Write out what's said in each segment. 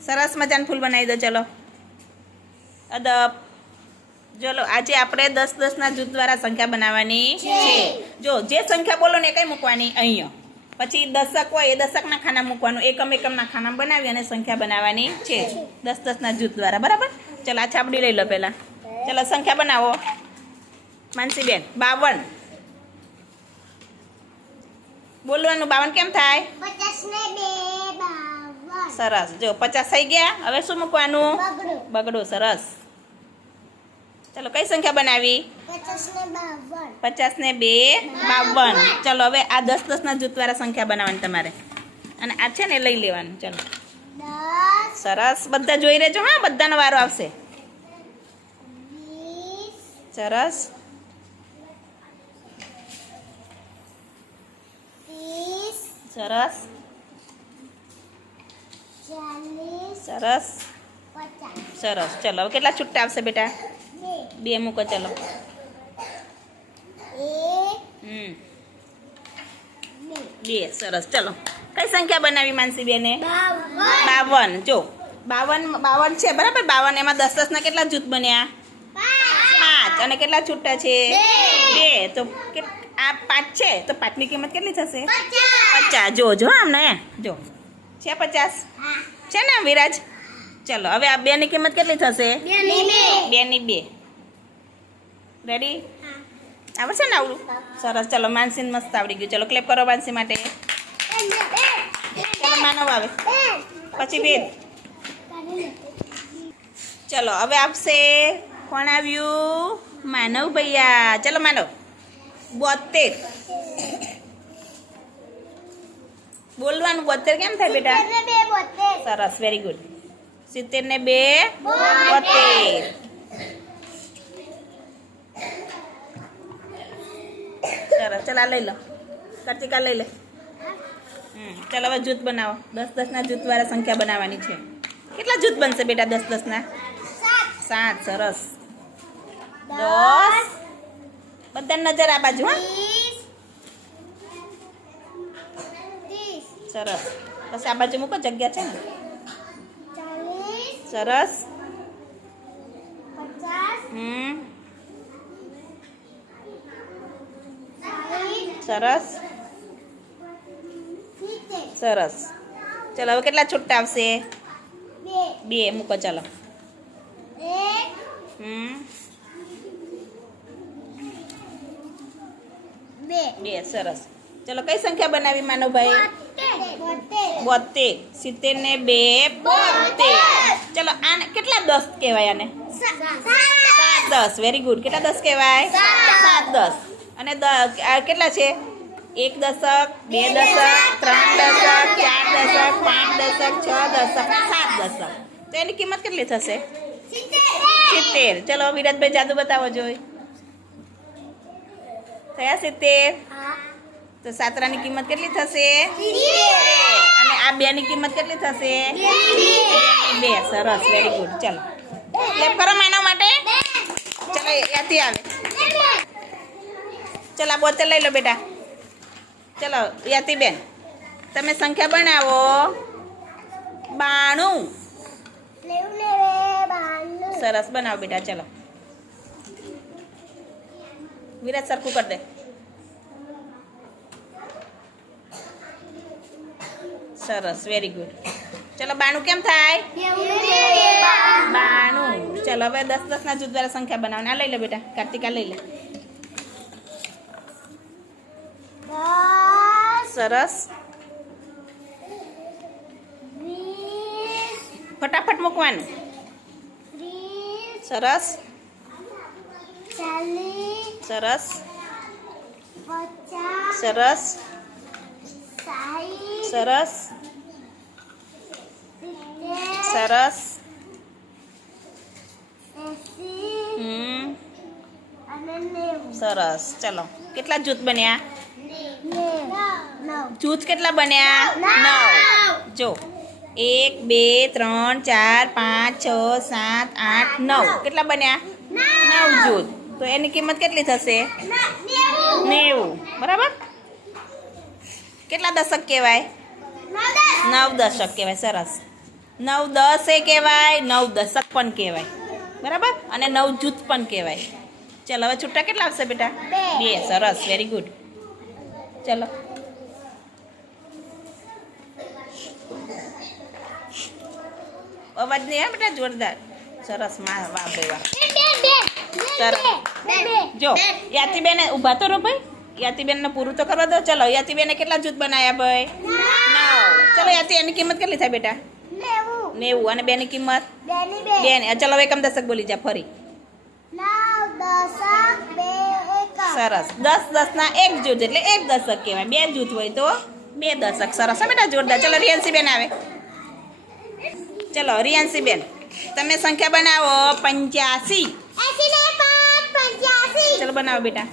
સરસ મજાનું ફૂલ બનાવી દો ચલો. અદબ. ચલો આજે આપણે દસ દસના જૂથ દ્વારા સંખ્યા બનાવવાની છે. જો જે સંખ્યા બોલો ને એ કઈ મૂકવાની? અહીંયા. પછી દશક હોય એ દશકના ખાના મૂકવાનું. એકમ એકમના ખાના બનાવી અને સંખ્યા બનાવવાની છે દસ દસના જૂથ દ્વારા બરાબર? ચલો આ છાપડી લઈ લો પહેલાં. ચલો સંખ્યા બનાવો. માનસીબેન બાવન. બોલવાનું બાવન કેમ થાય? પચાસ ને બે બાવન સરસ. જો પચાસ થઈ ગયા. હવે શું મૂકવાનું? બગડો. સરસ. ચલો કઈ સંખ્યા બનાવી? પચાસ ને ને બે બાવન. ચલો હવે આ દસ દસના જૂથ દ્વારા સંખ્યા બનાવવાની તમારે. અને આ છે ને લઈ લેવાનું. ચલો. સરસ. બધા જોઈ રહેજો હા બધાનો વારો આવશે. સરસ. સરસ. સરસ. સરસ. ચલો કેટલા છૂટા આવશે બેટા? બે મૂકો, ચલો. બે. સરસ. ચલો. કઈ સંખ્યા બનાવી માનસી બેને? બાવન. જો, બાવન બાવન છે, બરાબર? બાવન. એમાં દસ દસના કેટલા જૂથ બન્યા? પાંચ. અને કેટલા છૂટા છે? બે. તો આ પાંચ છે? તો પાંચની કિંમત કેટલી થશે? પચાસ. જો જો આમને જો. છે પચાસ? છે ને, વિરાજ? ચલો, હવે આ બેની કિંમત કેટલી થશે? બેની બે. રેડી આવડશે ને આવડું? સરસ, ચલો માનસી મસ્ત આવડી ગયું. ચલો ક્લેપ કરો માનસી માટે. માનવ આવે. પછી બેન. ચલો, હવે આપશે કોણ આવ્યું? માનવ ભૈયા. ચલો, માનવ. બોતેર. બોલવાનું બોતેર કેમ થાય બેટા? સરસ વેરી ગુડ સિત્તેર ને બે બોતેર. સરસ ચલા લઈ લો. કાર્તિકા લઈ લે. હમ ચાલ હવે જૂથ બનાવો. દસ દસના જૂથ વાળા સંખ્યા બનાવવાની છે. કેટલા જૂથ બનશે બેટા દસ દસના? સાત. સરસ. દસ. બધા નજર આ બાજુ હા? સરસ. બસ આ બાજુ મૂકો જગ્યા છે ને? સરસ. હમ. સરસ. સરસ. ચલો હવે કેટલા છૂટા આવશે? બે. મૂકો ચાલો. એક. હમ. બે. બે. સરસ. ચલો કઈ સંખ્યા બનાવી માનવભાઈ? બોતેર સિત્તેર ને બે બોતેર ચલો આને કેટલા દસ કહેવાય આને? સાત દસ. વેરી ગુડ કેટલા દસ કહેવાય? સાત. દસ. અને કેટલા છે? એક દશક બે દશક ત્રણ દશક ચાર દશક પાંચ દશક છ દશક સાત દશક. તો એની કિંમત કેટલી થશે? સિત્તેર. ચલો વિરાજભાઈ જાદુ બતાવો જોઈ. થયા સિત્તેર? તો સાતરાની કિંમત કેટલી થશે? અને આ બે ની કિંમત કેટલી થશે? બે. સરસ વેરી ગુડ ચલો. ક્લેપ કરો માનવ માટે. ચલો યાથી આવે. ચલો, આ બોતલ લઈ લો, બેટા. ચલો યાતી બેન. તમે સંખ્યા બનાવો. બાણું. સરસ, બનાવો, બેટા. ચલો. વિરાજ સરખું કરી દે. સરસ વેરી ગુડ ચલો બાણું કેમ થાય? લેવું લેવે બાણું. ચલો હવે દસ દસ ના જૂથ દ્વારા સંખ્યા બનાવવાની આ લઈ લે બેટા કાર્તિકા લઈ લે. દસ સરસ. વીસ ફટાફટ મૂકવાનું. ત્રીસ સરસ. ચાલીસ સરસ. પચાસ સરસ. સાઠ સરસ સિત્તેર સરસ સરસ ચલો કેટલા જૂથ બન્યા જૂથ કેટલા બન્યા નવ જો એક બે ત્રણ ચાર પાંચ છ સાત આઠ નવ કેટલા બન્યા નવ જૂથ તો એની કિંમત કેટલી થશે? નેવું. બરાબર? કેટલા દશક કહેવાય? નવ દશક કહેવાય. સરસ. નવ દસ એ કહેવાય નવ દશક પણ કહેવાય. બરાબર? અને નવ જૂથ પણ કહેવાય. ચાલો હવે છૂટા કેટલા આવશે બેટા? બે. બે. સરસ વેરી ગુડ ચલો. અવાજ નહીં હા બેટા? જોરદાર. સરસમાં વાહ ભાઈ વાહ. જો જો યાતિબેને ઊભા તો રહો ભાઈ. યાતિબેનને પૂરું તો કરવા દો. ચલો યાતિબેને કેટલા જૂથ બનાવ્યા ભાઈ? નવ. ચલો યાતિ એની કિંમત કેટલી થાય બેટા? નેવું. અને બેની કિંમત? બેની બે. બે ને ચલો હવે એકમ દશક બોલી જા ફરી. સરસ. દસ દસના એક જૂથ એટલે એક દશક કહેવાય. બે જૂથ હોય તો બે દશક. સરસ. બેટા જોરદાર. ચલો રિયાન્સી બેન આવે. ચલો રિયાન્સી બેન. તમે સંખ્યા બનાવો. પંચ્યાસી. ચલો બનાવો બેટા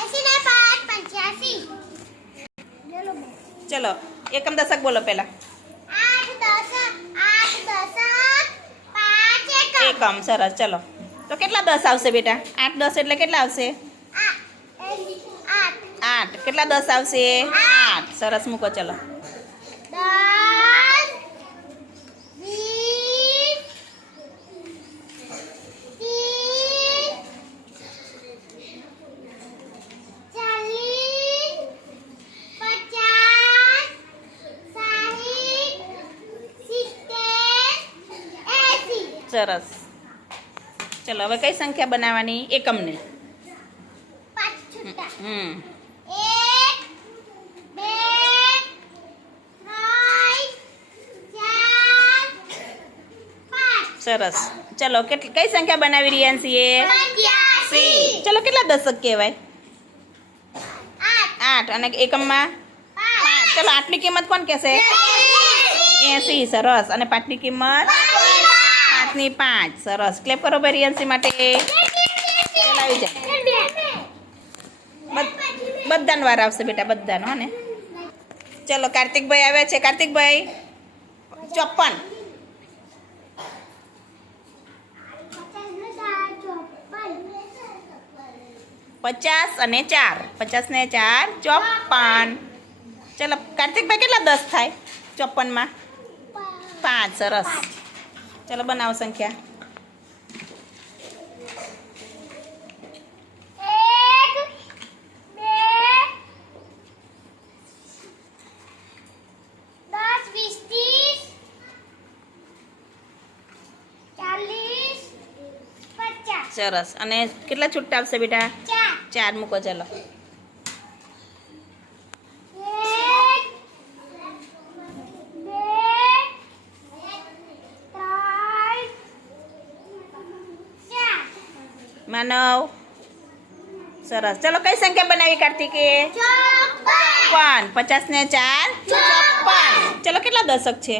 એસી ને પાંચ પંચ્યાસી ચલો એકમ દશક બોલો પહેલા. એકમ સરસ ચલો. તો કેટલા દસ આવશે બેટા? આઠ દસ એટલે કેટલા આવશે? આઠ. કેટલા દસ આવશે? આઠ. સરસ મૂકો ચલો દસ વીસ ત્રીસ ચાલીસ પચાસ સાહીઠ સિત્તેર એંસી સરસ. ચલો હવે કઈ સંખ્યા બનાવવાની? એકમની. હમ સરસ. ચલો કેટલી કઈ સંખ્યા બનાવી રહ્યા છીએ સી. ચલો કેટલા દશક કહેવાય? આઠ. અને એકમમાં? ચલો આઠની કિંમત કોણ કહેશે? એસી. સરસ. અને પાંચની કિંમત? પાંચની પાંચ. સરસ. ક્લેપ કરો બેરિયન્સી માટે. ચલાવી જાય. બધ- બધાનો વાર આવશે બેટા, બધાનો, હો ને? ચલો કાર્તિકભાઈ આવ્યા છે. કાર્તિકભાઈ ચોપન પચાસ અને ચાર. પચાસ ને ચાર ચોપન ચલો કાર્તિકભાઈ કેટલા દસ થાય ચોપનમાં પાંચ. સરસ. ચલો બનાવો સંખ્યા. સરસ. અને કેટલા છૂટા આવશે બેટા? ચાર મૂકો ચલો એક બે ત્રણ ચાર માનવ સરસ. ચલો કઈ સંખ્યા બનાવી કાર્તિકે? ચોપન પચાસ ને ચાર? ચોપન ચલો કેટલા દશક છે?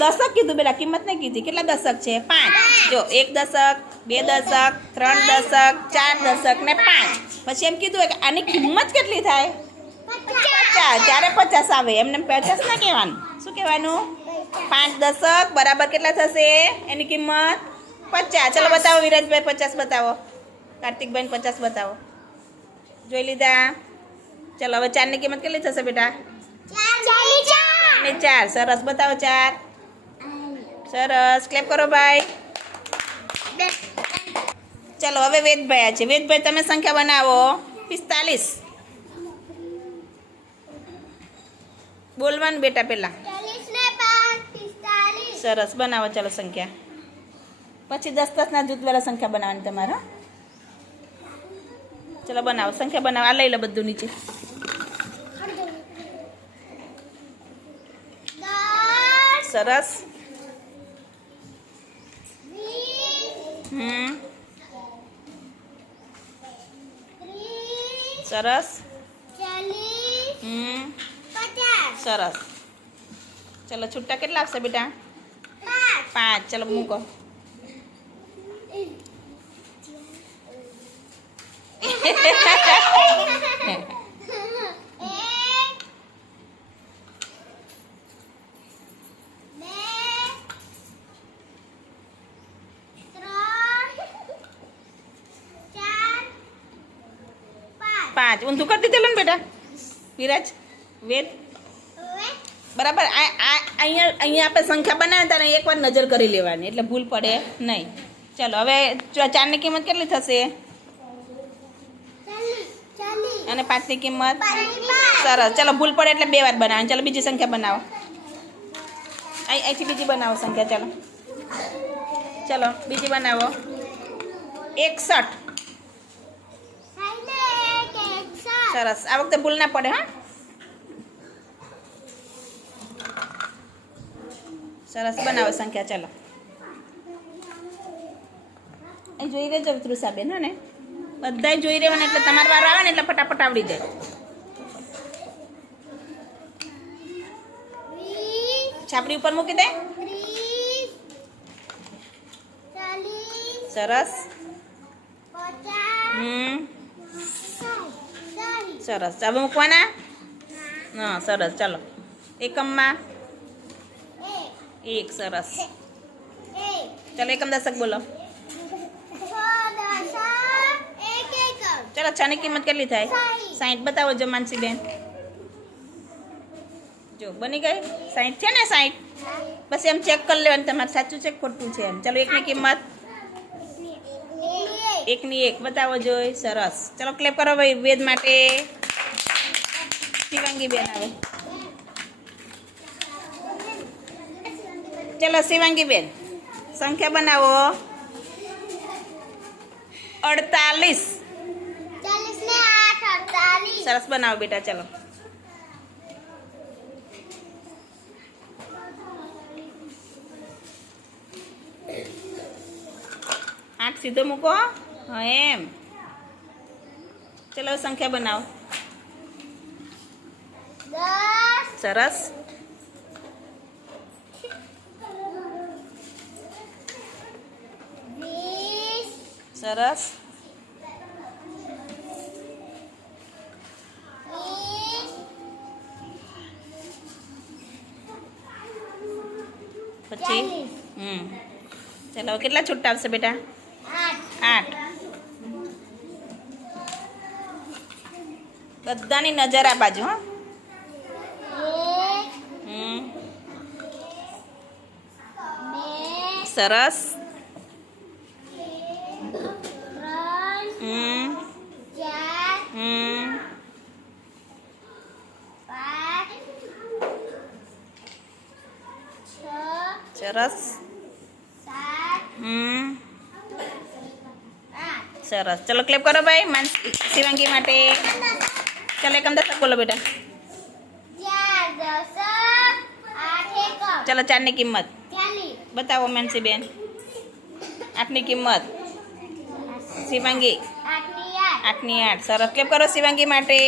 દશક કીધું બેટા કિંમત નહીં કીધી. કેટલા દશક છે? પાંચ. જો એક દશક બે દશક ત્રણ દશક ચાર દશક ને પાંચ. પછી એમ કીધું કે આની કિંમત કેટલી થાય? પચાસ. જ્યારે પચાસ આવે એમને પચાસ ના કહેવાનું. શું કહેવાનું? પાંચ દશક બરાબર કેટલા થશે? એની કિંમત? પચાસ. ચલો બતાવો વિરાજભાઈ પચાસ બતાવો. કાર્તિકભાઈ પચાસ બતાવો. જોઈ લીધા? ચલો હવે ચારની કિંમત કેટલી થશે બેટા? ને ચાર. સરસ. બતાવો ચાર. સરસ. ક્લેપ કરો ભાઈ. ચલો હવે વેદભાઈ આ છે. વેદભાઈ તમે સંખ્યા બનાવો. પિસ્તાલીસ. બોલવાનું બેટા પેલા સરસ. બનાવો ચાલો સંખ્યા. પછી દસ દસના જૂથવાળા સંખ્યા બનાવવાની તમારે? ચલો બનાવો સંખ્યા બનાવો. આ લઈ લો બધું નીચે. સરસ. હમ. સરસ. હમ. સરસ. ચલો છૂટા કેટલા આવશે બેટા? પાંચ. ચલો મૂકો. પાંચ. ઊંધું કરી દીધેલું ને બેટા? વિરાજ, વેદ. બરાબર, આ અહીંયા અહીંયા આપણે સંખ્યા બનાવ્યા હતા ત્યારે એકવાર નજર કરી લેવાની, એટલે ભૂલ પડે નહીં. ચાલો હવે ચ- ચારની કિંમત કેટલી થશે ચાલીસ ચાલીસ અને પાંચની કિંમત પાંચ સરસ ચાલો ભૂલ પડે એટલે બે વાર બનાવો ચાલો, બીજી સંખ્યા બનાવો. અહીં અહીંથી બીજી બનાવો સંખ્યા, ચાલો. ચાલો, બીજી બનાવો. એકસઠ. સાઈડે એક એકસો સરસ. આ વખતે ભૂલ ના પડે, હા? સરસ. બનાવો સંખ્યા, ચાલો. અહીં જોઈ રહેજો તૃષાબેન, હા ને? બધાય જોઈ રહેવાના એટલે તમારો વારો આવે ને એટલે ફટાફટ આવડી જાય. છાપડી ઉપર મૂકી દે. સરસ. હમ. સરસ. હવે મૂકવાના? હા, સરસ. ચાલો. એકમમાં. એક સરસ. ચાલો, એકમ દશક બોલો છ દસ એક એકમ ચાલો છની કિંમત કેટલી થાય સાઠ. સાઠ બતાવો જો માનસીબેન જો બની ગઈ સાઠ છે ને સાઠ બસ એમ ચેક કરી લેવાનું તમારે સાચું છે કે ખોટું છે એમ ચાલો એકની કિંમત એક એકની એક બતાવો જોઈ સરસ ચાલો ક્લેપ કરો ભાઈ વેદ માટે શિવાંગી બેન આવે ચાલો શિવાંગી બેન સંખ્યા બનાવો અડતાલીસ ચાલીસ ને આઠ અડતાલીસ સરસ બનાવો બેટા ચાલો. આઠ સીધો મૂકો હા. એમ. ચલો સંખ્યા બનાવો. સરસ. સરસ. પછી. હમ. ચાલો કેટલા છૂટા આવશે બેટા? આઠ. બધાની નજર આ બાજુ હા. સરસ ત્રણ હમ ચાર હમ પાંચ છ સરસ. હમ. સરસ. ચલો ક્લેપ કરો ભાઈ માન શિવાંગી માટે. ચાલો એકમ દશક બોલો બેટા. દસ ચાલો ચારની કિંમત. બતાવો મેન્સી બેન. આઠની કિંમત. શિવાંગી. આઠની આઠ. આઠની આઠ સરસ. ક્લેપ કરો શિવાંગી માટે.